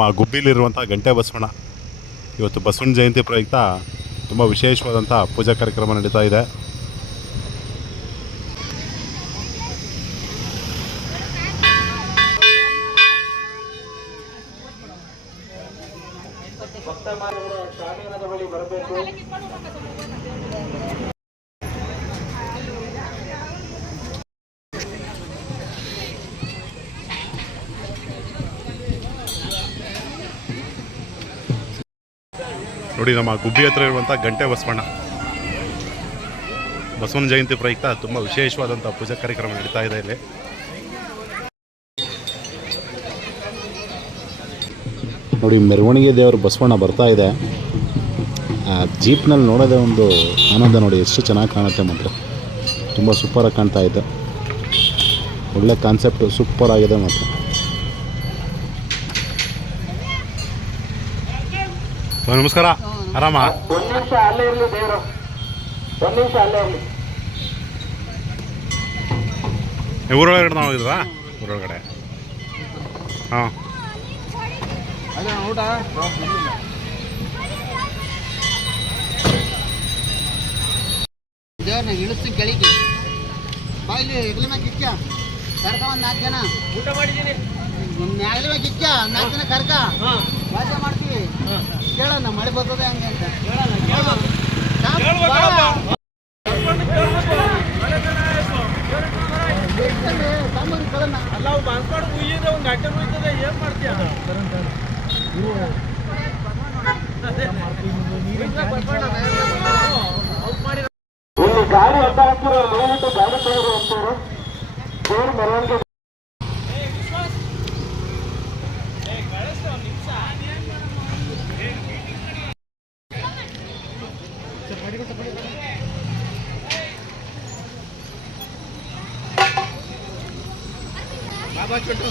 ನಮ್ಮ ಗುಬ್ಬಿಲಿರುವಂಥ ಗಂಟೆ ಬಸವಣ್ಣ. ಇವತ್ತು ಬಸವಣ್ಣ ಜಯಂತಿ ಪ್ರಯುಕ್ತ ತುಂಬ ವಿಶೇಷವಾದಂಥ ಪೂಜಾ ಕಾರ್ಯಕ್ರಮ ನಡೀತಾ ಇದೆ. ನೋಡಿ, ನಮ್ಮ ಗುಬ್ಬಿ ಹತ್ರ ಇರುವಂಥ ಗಂಟೆ ಬಸವಣ್ಣ. ಬಸವಣ್ಣ ಜಯಂತಿ ಪ್ರಯುಕ್ತ ತುಂಬ ವಿಶೇಷವಾದಂಥ ಪೂಜಾ ಕಾರ್ಯಕ್ರಮ ನಡೀತಾ ಇದೆ ಇಲ್ಲಿ. ನೋಡಿ, ಮೆರವಣಿಗೆ ದೇವರು ಬಸವಣ್ಣ ಬರ್ತಾ ಇದೆ. ಆ ಜೀಪ್ನಲ್ಲಿ ನೋಡೋದೇ ಒಂದು ಆನಂದ. ನೋಡಿ ಎಷ್ಟು ಚೆನ್ನಾಗಿ ಕಾಣುತ್ತೆ, ಮಾತ್ರ ತುಂಬ ಸೂಪರಾಗಿ ಕಾಣ್ತಾ ಇದೆ. ಒಳ್ಳೆ ಕಾನ್ಸೆಪ್ಟು, ಸೂಪರ್ ಆಗಿದೆ ಮಾತ್ರ. ನಮಸ್ಕಾರ, ಆರಾಮ? ಒಂದು ನಿಮಿಷ ಅಲ್ಲೇ ಇರಲಿ ದೇವರು, ಒಂದು ನಿಮಿಷ ಅಲ್ಲೇ ಇರಲಿ. ಊರೊಳಗಡೆ ನಾವು ಇದ್ವಾ? ಊರೊಳಗಡೆ ಹಾಂ. ಊಟ ದೇವ್ರನ್ನ ಇಳಿಸ್ತೀನಿ ಕೆಳಗೆ. ಬಾಯಿಲಿ ಹೆಗಲ ಮ್ಯಾಗ ಇಕ್ಕ ಕರ್ಕ, ಒಂದು 4 ಜನ ಊಟ ಮಾಡಿದ್ದೀನಿ. ಒಂದು ಹೆಗಲ ಮ್ಯಾಗ ಇಕ್ಕ 4 ಜನ ಕರ್ಕ, ವಾಸ ಮಾಡ್ತೀವಿ. ಕೇಳೋಣ ಮಳೆ ಬರ್ತದೆ ಹಂಗೆ ಅಂತ ಇಲ್ಲಿ ಗಾಡಿ ಅಡ್ಡ ಹಾಕಿರೋ ದಯವಿಟ್ಟು ಗಾಡಿ ತೆಗೆದು ಅಂತಾರೆ. ದೇವ್ರ ಮೆರವಣಿಗೆ ಬಾಬಾ ಚೊಟ್ಟು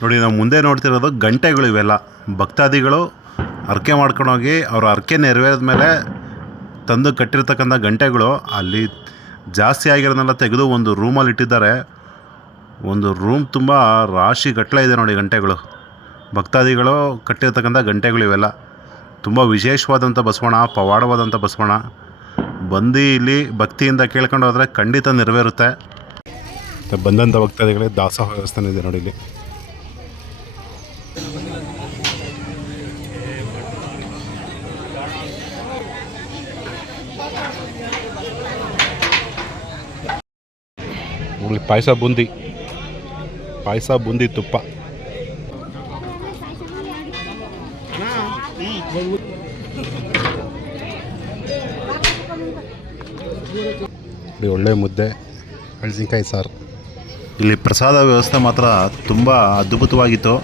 ನೋಡಿ, ನಾವು ಮುಂದೆ ನೋಡ್ತಿರೋದು ಗಂಟೆಗಳು. ಇವೆಲ್ಲ ಭಕ್ತಾದಿಗಳು ಹರಕೆ ಮಾಡ್ಕೊಂಡೋಗಿ ಅವ್ರ ಹರಕೆ ನೆರವೇರಿದ ಮೇಲೆ ತಂದು ಕಟ್ಟಿರ್ತಕ್ಕಂಥ ಗಂಟೆಗಳು. ಅಲ್ಲಿ ಜಾಸ್ತಿ ಆಗಿರೋದನ್ನೆಲ್ಲ ತೆಗೆದು ಒಂದು ರೂಮಲ್ಲಿ ಇಟ್ಟಿದ್ದಾರೆ. ಒಂದು ರೂಮ್ ತುಂಬ ರಾಶಿ ಗಟ್ಟಲೆ ಇದೆ ನೋಡಿ ಗಂಟೆಗಳು. ಭಕ್ತಾದಿಗಳು ಕಟ್ಟಿರ್ತಕ್ಕಂಥ ಗಂಟೆಗಳು ಇವೆಲ್ಲ. ತುಂಬ ವಿಶೇಷವಾದಂಥ ಬಸವಣ್ಣ, ಪವಾಡವಾದಂಥ ಬಸವಣ್ಣ. ಬಂದು ಇಲ್ಲಿ ಭಕ್ತಿಯಿಂದ ಕೇಳ್ಕೊಂಡು ಹೋದರೆ ಖಂಡಿತ ನೆರವೇರುತ್ತೆ. ಬಂದಂಥ ಭಕ್ತಾದಿಗಳಿಗೆ ದಾಸೋಹ ವ್ಯವಸ್ಥೆ ಇದೆ ನೋಡಿ ಇಲ್ಲಿ. ಪಾಯಸ ಬೂಂದಿ ತುಪ್ಪ. ಒಳ್ಳೆ ಮುದ್ದೆ, ಮೆಣಸಿನ್ಕಾಯಿ ಸಾರು. ಇಲ್ಲಿ ಪ್ರಸಾದ ವ್ಯವಸ್ಥೆ ಮಾತ್ರ ತುಂಬ ಅದ್ಭುತವಾಗಿತ್ತು.